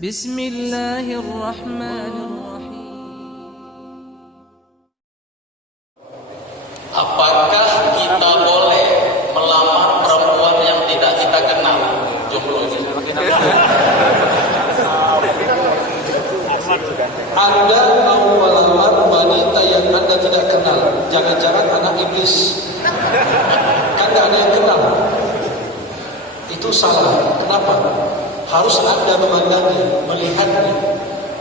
Bismillahirrahmanirrahim. Apakah kita boleh melamar perempuan yang tidak kita kenal? Jomblo ini. Anda mau melamar wanita yang Anda tidak kenal, jangan-jangan anak iblis. Kan gak ada yang kenal. Itu salah. Kenapa? Harus Anda memandangnya, melihatnya.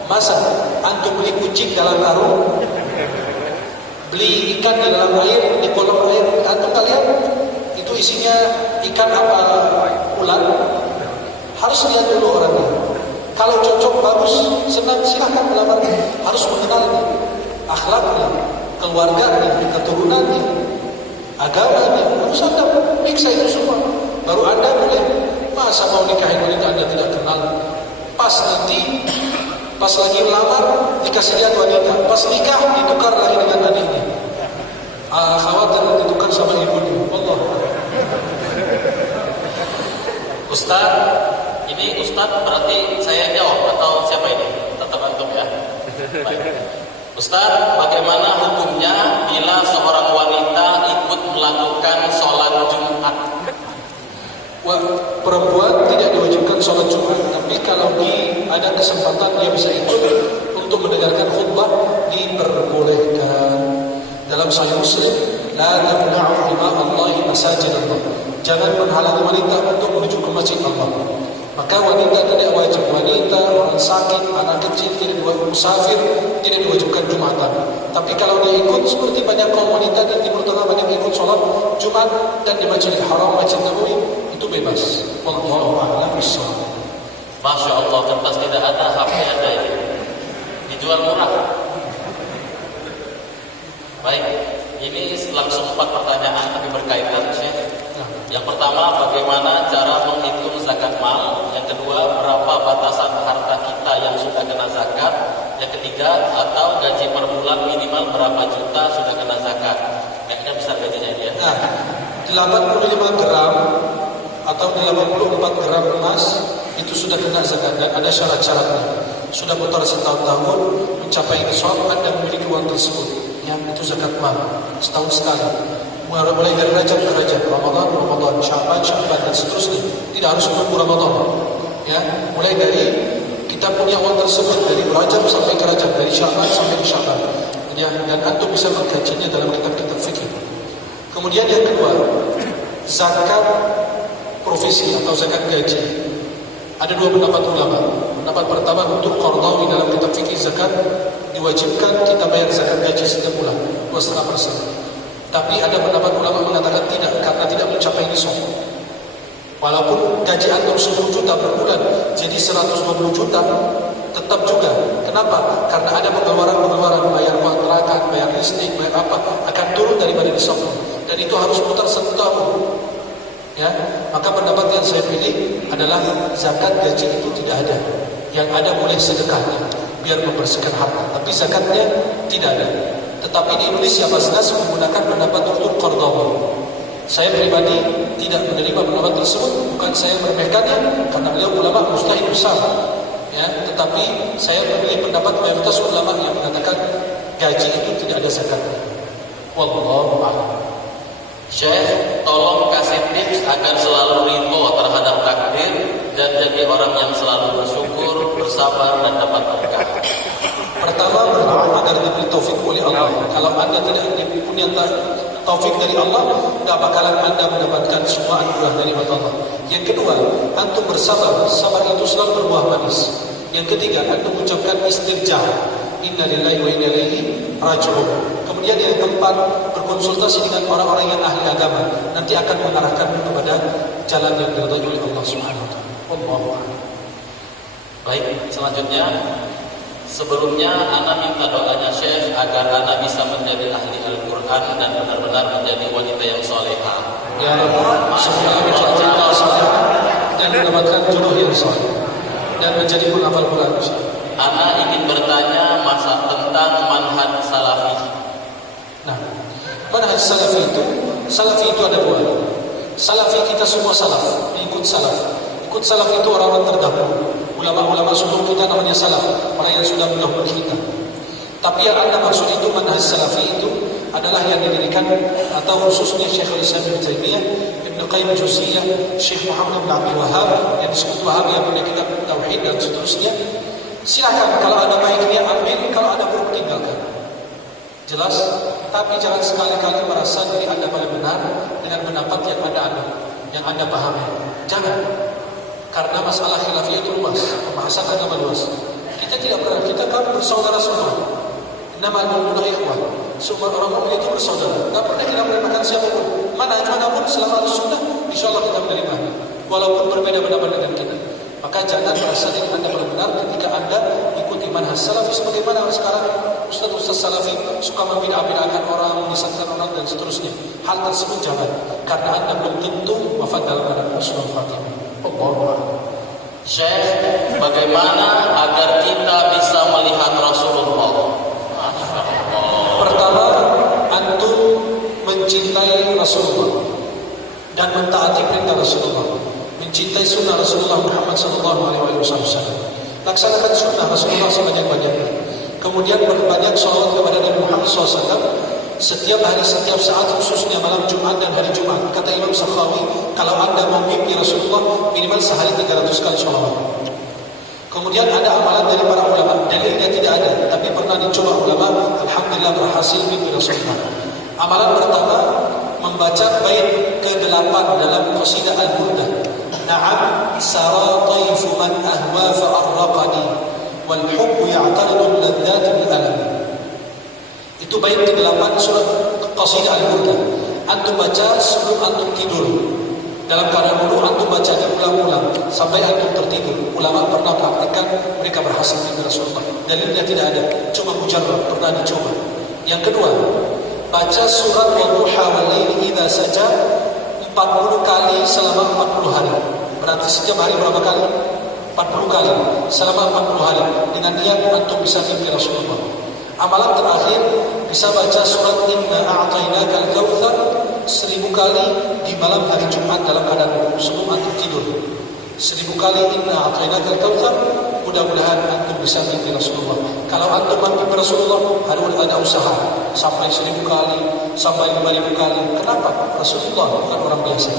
Masa antum beli kucing dalam karung, beli ikan di dalam air, di kolam air, antum kalian itu isinya ikan apa ular? Harus lihat dulu orangnya. Kalau cocok, bagus, senang, silahkan melamar. Harus mengenalnya, akhlaknya, keluarganya, keturunannya, agamanya. Harus Anda periksa itu semua. Baru Anda boleh. Masa mau nikahin wanita Anda tidak kenal? Pas nanti, pas lagi melamar, dikasih lihat wanita. Pas nikah, ditukar lagi dengan adiknya. Khawatir ditukar sama ibunya. Allah. Ustaz, ini Ustaz berarti saya jawab atau siapa ini? Tetap antum ya. Baik. Ustaz, bagaimana hukumnya bila seorang wanita ikut melakukan sholat Jumat? Wah, perempuan tidak diwajibkan sholat Jumat, tapi kalau ada kesempatan dia bisa ikut untuk mendengarkan khutbah, diperbolehkan. Dalam Sahih Muslim, la tamna'u ima Allahi masajid Allah. Jangan menghalangi wanita untuk menuju ke masjid Allah. Maka wanita tidak wajib, wanita, orang sakit, anak kecil, tidak musafir, tidak diwajibkan Jumatan. Tapi kalau dia ikut, seperti banyak kaum wanita di Timur Tengah banyak ikut sholat Jumat dan di Masjidil Haram, Masjid Nabawi, itu bebas. Wallahu a'lam bishawab. Masya Allah, kertas tidak ada, HP ada ini. Dijual murah. Baik, ini langsung 4 pertanyaan tapi berkaitan, Syekh. Yang pertama, bagaimana cara menghitung zakat mal? Yang kedua, berapa batasan harta kita yang sudah kena zakat? Yang ketiga, atau gaji per bulan minimal berapa juta sudah kena zakat? Kayaknya besar gajinya dia. Nah, 85 gram atau 84 gram emas itu sudah kena zakat dan ada syarat-syaratnya. Sudah putar setahun-tahun, mencapai nisab, Anda memiliki uang tersebut. Itu zakat mal, setahun sekali. Mulai dari Rajab ke Rajab, Ramadan, Sya'ban, dan seterusnya. Tidak harus menunggu Ramadan. Ya, mulai dari kita punya uang tersebut dari Rajab sampai ke Rajab, dari Sya'ban sampai ke Sya'ban. Ya, dan antum bisa mengkajinya dalam kitab-kitab fikih. Kemudian yang kedua, zakat profesi atau zakat gaji. Ada 2 pendapat ulama. Pendapat pertama, untuk Qardawi dalam kitab fikih zakat diwajibkan kita bayar zakat gaji setiap bulan 2,5%. Tapi ada pendapat ulama mengatakan tidak, karena tidak mencapai nisab. Walaupun gaji antum 10 juta per bulan, jadi 120 juta tetap juga. Kenapa? Karena ada pengeluaran-pengeluaran, bayar kontrakan, bayar listrik, bayar apa, akan turun daripada nisab. Dan itu harus putar 1 tahun. Ya, maka pendapat yang saya pilih adalah zakat gaji itu tidak ada. Yang ada boleh sedekahnya, biar membersihkan harta. Tapi zakatnya tidak ada. Tetapi di Indonesia Basnas menggunakan pendapat Dr. Qardawi. Saya pribadi tidak menerima pendapat tersebut. Bukan saya meremehkannya, karena beliau ulama mujtahid besar. Ya, tetapi saya memilih pendapat mayoritas ulama yang mengatakan gaji itu tidak ada zakatnya. Wallahu a'lam. Syekh, tolong kasih tips agar selalu ridho terhadap takdir dan jadi orang yang selalu bersyukur, bersabar dan dapat berkah. Pertama, berdoa agar diberi taufik oleh Allah. Kalau Anda tidak punya taufik dari Allah, tidak bakalan Anda mendapatkan semua anugerah dari Allah. Yang kedua, antum bersabar. Sabar itu selalu berbuah manis. Yang ketiga, antum ucapkan istirja. Inna lillahi wa inna ilaihi raji'un. Kemudian yang keempat, berkonsultasi dengan orang-orang yang ahli agama, nanti akan mengarahkan kepada jalan yang diridhai oleh Allah Subhanahu wa taala. Wallahu a'lam. Baik, selanjutnya sebelumnya ana minta doanya Syekh agar ana bisa menjadi ahli Al-Qur'an dan benar-benar menjadi wanita yang salehah. Ya Rabb, semoga kita wanita salehah dan mendapatkan jodoh yang saleh dan menjadi penghafal Quran. Ana ingin bertanya tentang manhaj salafi. Nah, manhaj salafi itu ada 2. Salafi kita semua salaf, ikut salaf. Ikut salaf itu orang-orang terdahulu. Ulama-ulama sebelum kita namanya salaf, orang yang sudah mendahului kita. Tapi yang anda maksud itu manhaj salafi itu adalah yang didirikan atau khususnya Syekhul Islam Ibnu Taimiyah, Ibnu Qayyim Jauziyah, Syekh Muhammad bin Abdul Wahhab yang disebut Wahhabi yang punya kitab tauhid dan seterusnya. Silakan kalau ada baiknya ambil, kalau ada buruk tinggalkan. Jelas? Tapi jangan sekali-kali merasa diri anda paling benar dengan pendapat yang anda pahami. Jangan. Karena masalah khilafiyah itu luas, pembahasan agama luas. Kita tidak pernah, kita kan bersaudara semua. Nama al-mu'minuna ikhwah. Semua orang mukmin itu bersaudara. Tak pernah kita meremehkan siapapun. Manapun selama sunnah, insyaallah kita menerima. Walaupun berbeda pendapat dengan kita. Maka jangan merasa diri anda paling benar ketika anda ikuti manhaj salafi sebagaimana sekarang ustaz-ustaz salafi suka membidah-bidahkan orang, menyesatkan orang dan seterusnya. Hal tersebut jangan, karena anda belum tentu wafat dalam keadaan husnul khatimah. Syekh, bagaimana agar kita bisa melihat Rasulullah? Pertama, antum mencintai Rasulullah dan mentaati perintah Rasulullah, mencintai sunnah Rasulullah Muhammad SAW. Laksanakan sunnah Rasulullah sebanyak-banyaknya. Kemudian berbanyak sholawat kepada Nabi Muhammad SAW setiap hari, setiap saat, khususnya malam Jumat dan hari Jumat. Kata Imam Sakhawi, kalau anda mau mimpi Rasulullah, minimal sehari 300 kali sholawat. Kemudian ada amalan dari para ulama, dalilnya tidak ada, tapi pernah dicoba ulama, alhamdulillah berhasil mimpi Rasulullah. Amalan pertama, membaca bait ke-8 dalam qasidah Al-Burdah. Na'am sara tayfu man ahwa fa'arraqani wal hubbu ya'taridu al-ladhat bil alam. Itu bait ke-8 surat qasidah Al-Burdah. Antum baca sebelum antum tidur. Dalam keadaan wudu antum baca diulang-ulang sampai antum tertidur. Ulama pernah praktikkan, mereka berhasil mimpi Rasulullah. Dalilnya tidak ada, cuma mujarrad, pernah dicoba. Yang kedua, baca surat Wadduha wal laili idza saja 40 kali selama 40 hari. Berarti setiap hari berapa kali? 40 kali selama 40 hari. Dengan niat antum bisa mimpi Rasulullah. Amalan terakhir, bisa baca surat Inna a'tainakal kautsar 1000 kali di malam hari Jumat dalam keadaan sebelum antum tidur. 1000 kali Inna a'tainakal kautsar, mudah-mudahan antum bisa mimpi Rasulullah. Kalau antum mimpi Rasulullah, harus ada usaha sampai 1000 kali, sampai 5000 kali. Kenapa? Rasulullah bukan orang biasa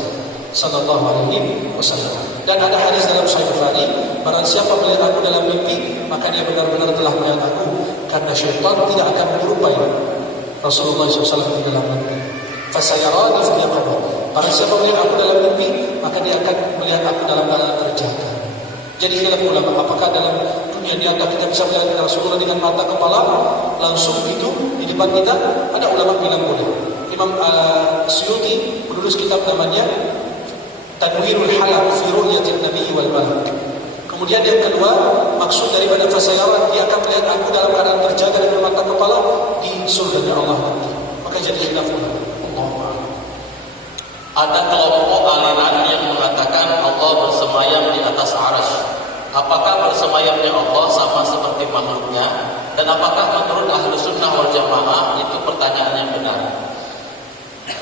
sallallahu alaihi wasallam. Dan ada hadis dalam Sahih Bukhari, barang siapa melihat aku dalam mimpi, maka dia benar-benar telah melihat aku, karena syaitan tidak akan menyerupai Rasulullah SAW di dalam mimpi. Fasayarani fi yaqظة. Barang siapa melihat aku dalam mimpi, maka dia akan melihat aku dalam keadaan terjaga. Jadi khilaf ulama, apakah dalam dunia nyata kita bisa melihat Rasulullah dengan mata kepala langsung itu di depan kita? Ada ulama bilang boleh. Imam Suyuti menulis kitab namanya Tanwirul Halaq fi Ru'yatin Nabi wal Malak. Kemudian yang kedua, maksud daripada fasayaran, dia akan melihat aku dalam keadaan terjaga dengan mata kepala di surga Allah nanti. Maka jadi khilaf ulama. Ada kelompok aliran yang mengatakan Allah bersemayam di atas arsy. Apakah bersemayamnya Allah sama seperti makhluknya? Dan apakah menurut ahlu sunnah wal jamaah itu pertanyaan yang benar?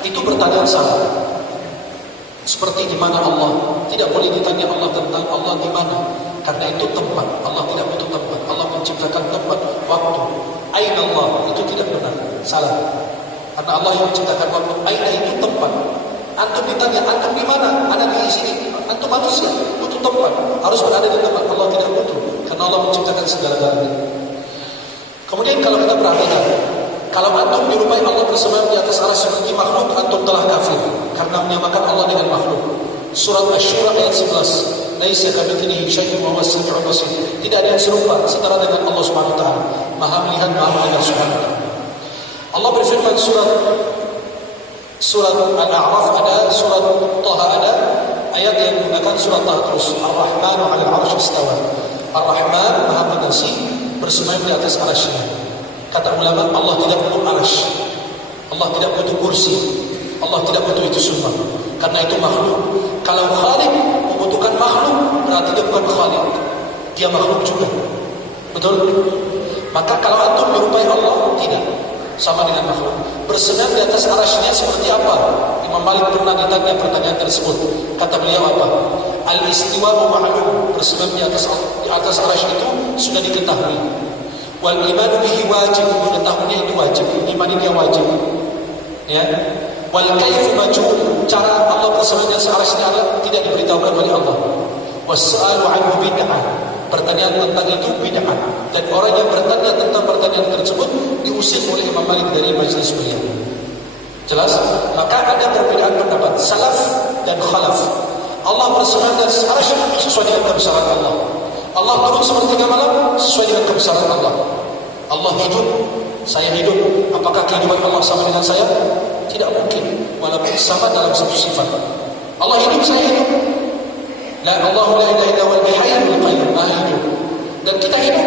Itu pertanyaan salah. Seperti di mana Allah, tidak boleh ditanya Allah tentang Allah di mana, karena itu tempat. Allah tidak butuh tempat. Allah menciptakan tempat, waktu. Aina Allah, itu tidak benar, salah. Karena Allah yang menciptakan waktu. Aina itu tempat. Antum ditanya, antum di mana? Ada di sini. Antum manusia, butuh tempat. Harus berada di tempat. Allah tidak butuh, karena Allah menciptakan segala-galanya. Kemudian kalau kita perhatikan, kalau antum menyerupai Allah bersemayam di atas arsy seperti makhluk, antum telah kafir karena menyamakan Allah dengan makhluk. Surat Asy-Syura ayat 11. Laisa kamitslihi syai'un wa huwas samiul basir. Tidak ada yang serupa setara dengan Allah Subhanahu wa taala. Maha melihat, Maha mendengar Subhanahu wa taala. Allah berfirman surat Al-A'raf ada, surat Thaha ada, ayat yang menggunakan surat Thaha terus. Ar-Rahmanu 'alal 'arsy istawa. Ar-Rahman Maha Pengasih bersemayam di atas arsy-Nya. Kata ulama, Allah tidak butuh arsy, Allah tidak butuh kursi, Allah tidak butuh itu semua, karena itu makhluk. Kalau Khaliq membutuhkan makhluk, berarti dia bukan Khaliq, dia makhluk juga. Betul? Maka kalau antum menyerupai Allah, tidak. sama dengan makhluk. Bersemayam di atas arasy-Nya seperti apa? Imam Malik pernah ditanya pertanyaan tersebut. Kata beliau apa? Al-istiwa'u ma'lum, bersemayam di atas arasy itu sudah diketahui. Wal imanu bihi wajib, mengetahuinya itu wajib, imani dia wajib. Ya. Wal kaifu majhul, cara Allah bersemayam di atas arasy-Nya tidak diberitahukan oleh Allah. Was-su'alu 'anhu bid'ah, pertanyaan tentang itu bid'ah, dan orang yang bertanya tentang pertanyaan tersebut diusir oleh Imam Malik dari majelis beliau. Jelas? Maka ada perbedaan pendapat salaf dan khalaf. Allah bersemayam di atas arasy sesuai dengan kebesaran Allah. Allah turun sepertiga malam sesuai dengan kebesaran Allah. Allah hidup, saya hidup. Apakah kehidupan Allah sama dengan saya? Tidak mungkin, walaupun sama dalam satu sifat. Allah hidup, saya hidup. La Allahu la ilaha illa huwal hayyul qayyum, hidup. Dan kita hidup.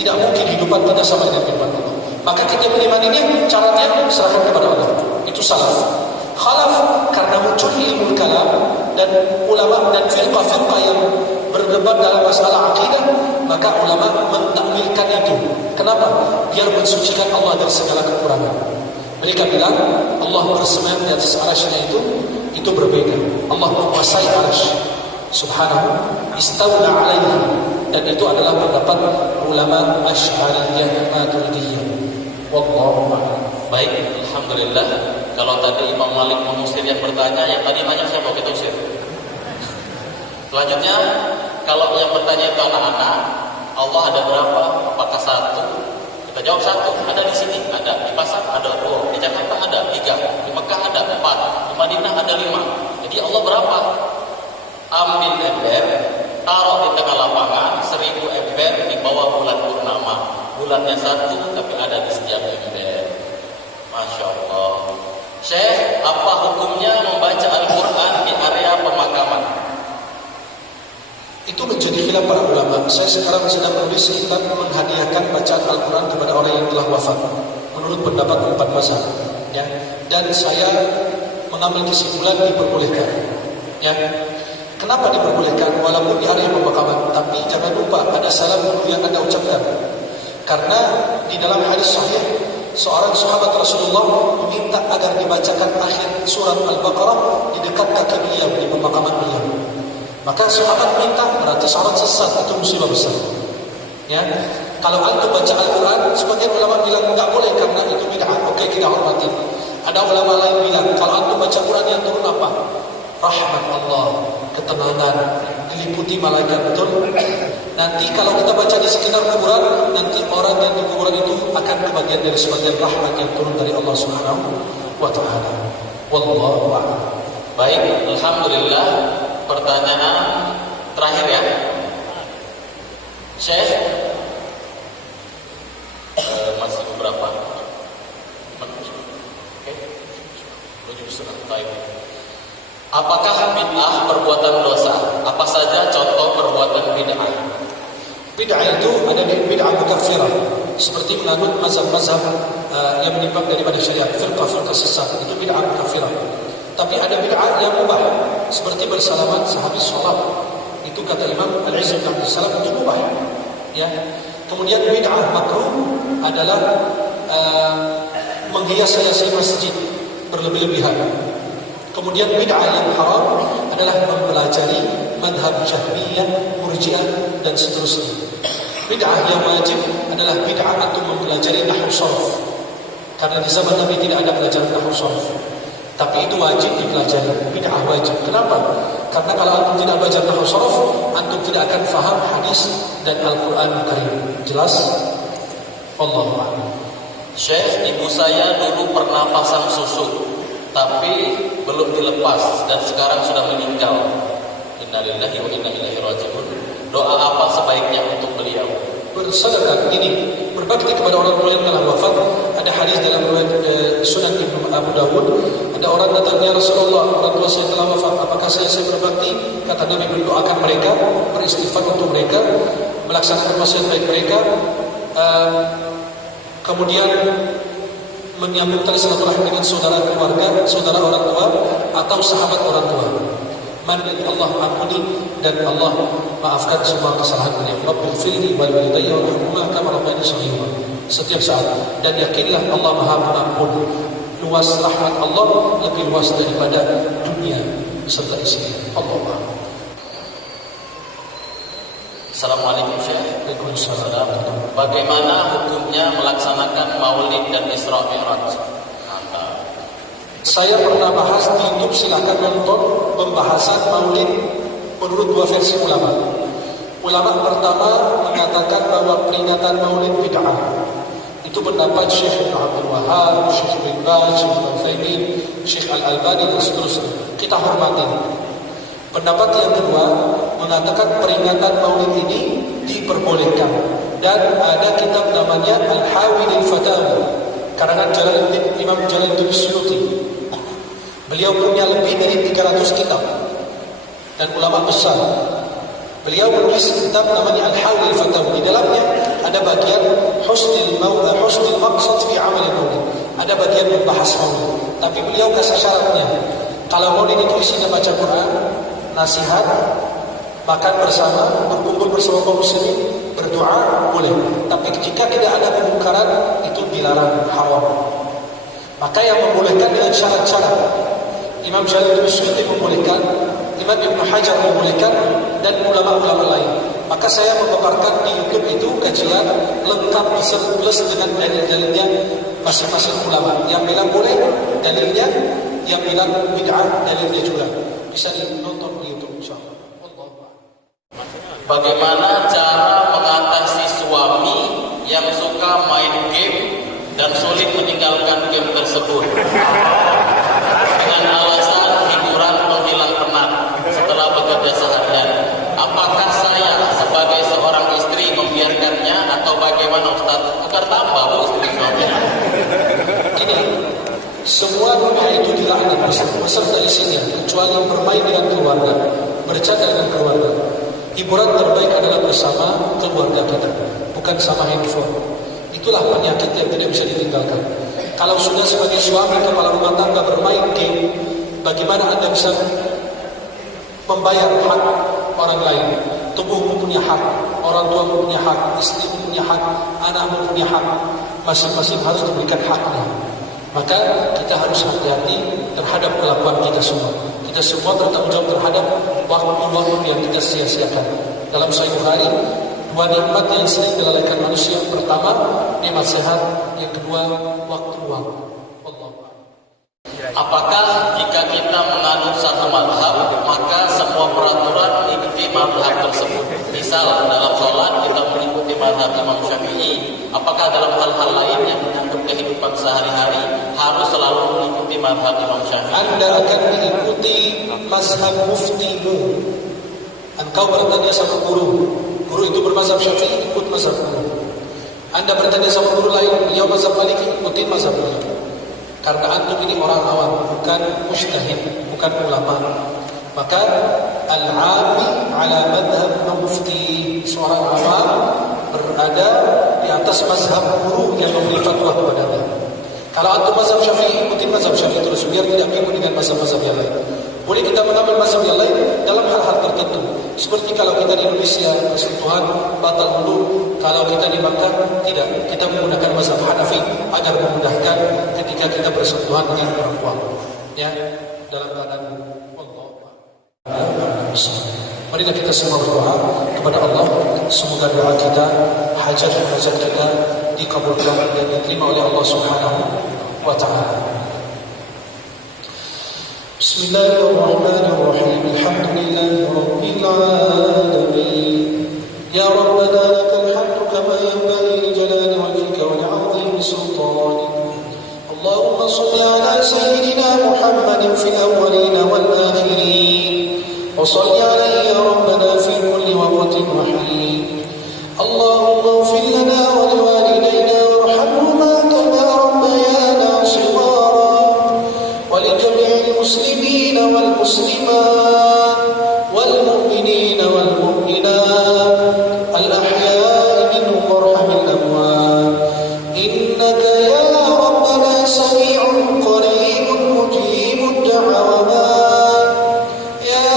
Tidak mungkin hidupan kita sama dengan kehidupan Allah. Maka kita mengimaninya, caranya serahkan kepada Allah. Itu salaf. Khalaf, karena muncul ilmu kalam dan ulama dan firqah-firqah yang berdebat dalam masalah akidah, maka ulama mentakwilkan itu. Kenapa? Biar mensucikan Allah dari segala kekurangan. Mereka bilang Allah bersemayam di atas arasy-Nya itu berbeda. Allah menguasai arasy. Subhanahu istawla alaihi, dan itu adalah pendapat ulama Asy'ariyah Maturidiyah. Wallahu a'lam. Baik, alhamdulillah. Kalau tadi Imam Malik mengusir yang bertanya, yang tadi tanya siapa kita usir. Selanjutnya, kalau yang bertanya itu anak-anak, Allah ada berapa? Apakah satu? Kita jawab satu. Ada di sini, ada di pasar, ada dua. Di Jakarta ada 3, di Mekah ada 4, di Madinah ada 5. Jadi Allah berapa? Ambil ember, taruh di tengah lapangan, 1000 ember di bawah bulan purnama. Bulannya satu, tapi ada di setiap ember. Masya Allah. Syekh, apa hukumnya membaca Al-Quran di area pemakaman? Itu menjadi khilaf para ulama. Saya sekarang sedang menulis kitab menghadiahkan bacaan Al-Quran kepada orang yang telah wafat, menurut pendapat 4 mazhab. Ya. Dan saya mengambil kesimpulan diperbolehkan. Ya. Kenapa diperbolehkan? Walaupun di area pemakaman, tapi jangan lupa ada salam dulu yang Anda ucapkan. Karena di dalam hadis sahih, seorang sahabat Rasulullah meminta agar dibacakan akhir surat Al-Baqarah di dekat kaki beliau di pemakaman beliau. Maka sahabat minta, berarti sahabat sesat, itu musibah besar. Ya, kalau antum baca Al-Quran, sebagian ulama bilang enggak boleh karena itu bid'ah. Oke, kita hormati. Ada ulama lain bilang, kalau antum baca Quran yang turun apa? Rahmat Allah, ketenangan, diliputi malaikat, betul? Nanti kalau kita baca di sekitar kuburan, nanti orang yang di kuburan itu akan kebagian dari sebagian rahmat yang turun dari Allah Subhanahu wa Ta'ala. Wallahu a'lam. Baik, alhamdulillah. Pertanyaan terakhir ya, Syekh. Masih beberapa. Oke. Menuju sunnah. Baik. Apakah bid'ah perbuatan dosa? Apa saja contoh perbuatan bid'ah? Bid'ah itu ada di bid'ah mukaffirah, seperti menganut mazhab-mazhab yang menyimpang daripada syariat, firqah-firqah sesat, itu bid'ah mukaffirah. Tapi ada bid'ah yang mubah, seperti bersalaman sehabis sholat. Itu kata Imam Al-Izz bin Abdul Salam itu mubah. Ya. Kemudian bid'ah makruh adalah menghias-hiasi masjid berlebih-lebihan. Kemudian bid'ah yang haram adalah mempelajari madhab Jahmiyah, Murji'ah, dan seterusnya. Bid'ah yang wajib adalah bid'ah untuk mempelajari nahwu sharaf. Karena di zaman Nabi tidak ada pelajaran nahwu sharaf. Tapi itu wajib dipelajari, bid'ah wajib. Kenapa? Karena kalau antum tidak belajar nahwu sharaf, antum tidak akan faham hadis dan Al-Quran Karim. Jelas? Wallahu a'lam. Syekh, ibu saya dulu pernah pasang susuk, tapi belum dilepas dan sekarang sudah meninggal. Innalillahi wa inna ilaihi raji'un. Doa apa sebaiknya untuk beliau? Bersedekah ini, berbakti kepada orang tua yang telah wafat. Ada hadis dalam riwayat Sunan Ibnu Abu Dawud. Ada orang datang, ya Rasulullah, orang tua saya telah wafat, apakah saya berbakti? Kata Nabi, berdoakan mereka, beristighfar untuk mereka, melaksanakan wasiat baik mereka, kemudian menyambung tali silaturahmi dengan saudara keluarga, saudara orang tua, atau sahabat orang tua. Allah ampuni dan Allah maafkan semua kesalahan beliau. Rabbil firli wal walidayya warhamhuma kama rabbayani shaghira. Setiap saat, dan yakinlah Allah Maha Pengampun. Luas rahmat Allah lebih luas daripada dunia serta isinya. Allah. Assalamualaikum Syekh. Waalaikumsalam. Bagaimana hukumnya melaksanakan Maulid dan Isra Mi'raj? Saya pernah bahas di YouTube, silakan nonton pembahasan Maulid menurut dua versi ulama. Ulama pertama mengatakan bahwa peringatan Maulid bid'ah. Itu pendapat Syekh Abdul Wahab, Syekh bin Baz, Syekh Al-Utsaimin, Syekh Al-Albani dan seterusnya. Kita hormati. Pendapat yang kedua mengatakan peringatan Maulid ini diperbolehkan, dan ada kitab namanya Al-Hawil Al-Fatawi karangan Imam Jalaluddin Suyuti. Beliau punya lebih dari 300 kitab dan ulama besar. Beliau menulis kitab namanya Al-Hawil Al-Fatawi. Di dalamnya ada bagian husnul maqsad fi amal maulid. Ada bagian membahas maulid. Tapi beliau kasih syaratnya. Kalau maulid itu isinya baca Quran, nasihat, makan bersama, berkumpul bersama kaum muslimin, berdoa, boleh. Tapi jika tidak ada kemungkaran, itu dilarang, haram. Maka yang membolehkan dengan syarat-syarat. Imam Jalaluddin Suyuti membolehkan, Imam Ibn Hajar membolehkan, dan ulama-ulama lain. Maka saya memaparkan di YouTube itu kajian lengkap plus dengan dalil-dalilnya masing-masing ulama. Yang bilang boleh dalilnya, yang bilang bid'ah dalilnya juga. Bisa ditonton di YouTube insyaallah. Bagaimana cara mengatasi suami yang suka main game dan sulit meninggalkan game tersebut dengan alasan hiburan penghilang penat setelah bekerja seharian? Apakah saya sebagai seorang istri membiarkannya atau bagaimana Ustaz? Tukar tambah istri suami. Ini semua dunia itu dilaknat beserta isinya, kecuali bermain dengan keluarga, bercanda dengan keluarga. Hiburan terbaik adalah bersama keluarga kita, bukan sama handphone. Itulah penyakit yang tidak bisa ditinggalkan. Kalau sudah sebagai suami kepala rumah tangga bermain game, bagaimana Anda bisa membayar hak orang lain? Tubuhmu punya hak, orang tuamu punya hak, istrimu punya hak, anakmu punya hak. Masing-masing harus diberikan haknya. Maka kita harus hati-hati terhadap kelakuan kita semua. Kita semua bertanggung jawab terhadap waktu-waktu yang kita sia-siakan. Dalam Sahih Bukhari, dua nikmat yang sering dilalaikan manusia. Pertama, nikmat sehat. Yang kedua, waktu luang. Apakah jika kita menganut satu mazhab, maka semua peraturan mengikuti mazhab tersebut? Misal dalam sholat kita mengikuti mazhab Imam Syafi'i. Apakah dalam hal-hal lain yang menyangkut kehidupan sehari-hari harus selalu mengikuti mazhab Imam Syafi'i? Anda akan mengikuti mazhab muftimu. Engkau bertanya sama guru itu bermazhab Syafi'i, ikut mazhab guru. Anda bertanya sama guru lain, beliau mazhab Maliki, ikutin mazhab beliau. Karena antum ini orang awam, bukan mujtahid, bukan ulama. Maka al-'ami ala madhab mufti, seorang awam berada di atas mazhab guru yang memberi fatwa kepadanya. Kalau antum mazhab Syafi'i, ikutin mazhab Syafi'i terus, biar tidak bingung dengan mazhab-mazhab yang lain. Boleh kita mengambil mazhab yang lain dalam hal-hal tertentu. Seperti kalau kita di Indonesia bersentuhan batal wudu, kalau kita di Makkah tidak, kita menggunakan mazhab Hanafi agar memudahkan ketika kita bersentuhan dengan perempuan. Ya, dalam keadaan marilah kita semua berdoa kepada Allah, semoga doa kita, hajat-hajat kita dikabulkan dan diterima oleh Allah Subhanahu wa taala. Bismillahirrahmanirrahim. Alhamdulillahi rabbil alamin. Ya Rabbana lakal hamdu kama yanbaghi li jalali wajhika wa li'azimi sultanik. Allahumma shalli ala sayyidina Muhammadin fil awwalin wal akhirin. Wa shalli alayhi ya Rabbana fi kulli waqtin wa hin. Allahumma ighfir lana wa liwalidayna warhamhuma kama rabbayana shighara. ولجميع المسلمين والمسلمات والمؤمنين والمؤمنات الأحياء منهم وارحم الأموات إنك يا ربنا سميع قريب مجيب الدعوات يا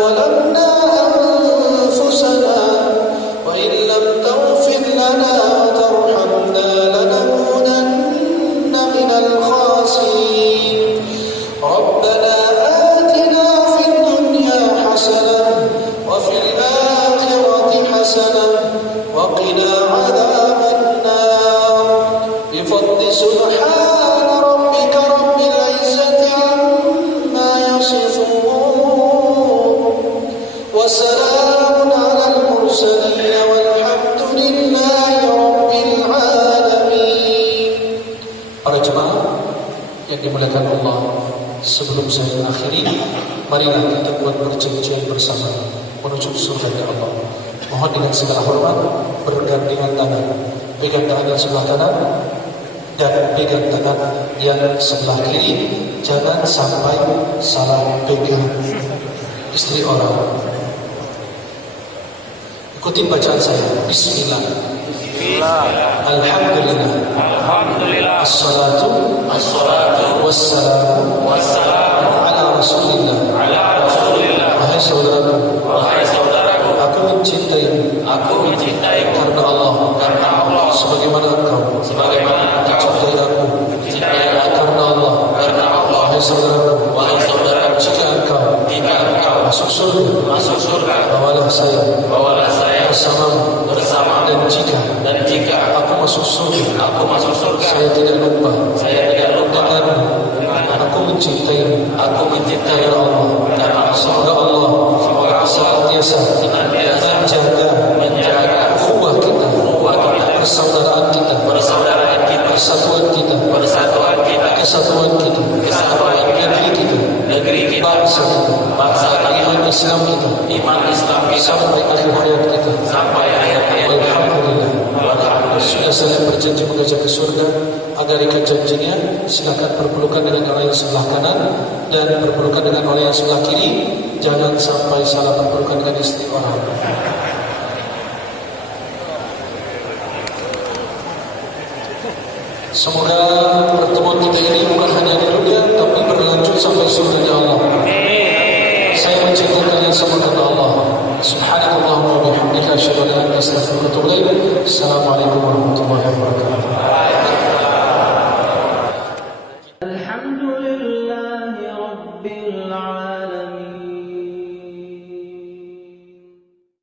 ظلمنا أنفسنا وإن لم تغفر لنا وترحمنا لنكونن من الخاسرين ربنا آتنا في الدنيا حسنة وفي الآخرة حسنة وقنا عذاب النار بفضل سبحان ربك رب العزة عما يصفون وسلام على المرسلين والحمد لله رب العالمين. Para jemaah yang dimuliakan Allah, sebelum saya mengakhiri, marilah kita buat perjanjian bersama menuju surga Allah. Mohon dengan segala hormat bergandengan tangan, pegang tangan yang sebelah kanan dan pegang tangan yang sebelah kiri. Jangan sampai salah pegang istri orang. Ikuti bacaan saya. Bismillah. Alhamdulillah. Assalatu wassalamu ala Rasulillah. Wahai saudaraku, aku mencintai karena Allah, sebagaimana engkau mencintai aku karena Allah. Wahai saudaraku, jika engkau masuk surga, bawalah saya bersamamu. Dan jika aku masuk surga, saya tidak lupa denganmu. Aku mencintaimu karena Allah. Semoga Allah senantiasa menjaga ukhuwah kita, persaudaraan kita, persatuan kita, kesatuan kita, negeri kita, bangsa kita, iman Islam kita, sampai akhir hayat kita. Alhamdulillah. Sudah saling berjanji mengajak ke surga. Agar ikat janjinya, silakan berpelukan dengan orang yang sebelah kanan dan berpelukan dengan orang yang sebelah kiri. Jangan sampai salah berpelukan dengan istri orang. Semoga pertemuan kita ini bukan hanya di dunia, tapi berlanjut sampai surga Allah. Saya mencintai kalian semua karena Allah. Subhanakallahumma wa bihamdika asyhadu an la ilaha illa anta astaghfiruka wa atubu ilaik. Assalamualaikum warahmatullahi wabarakatuh.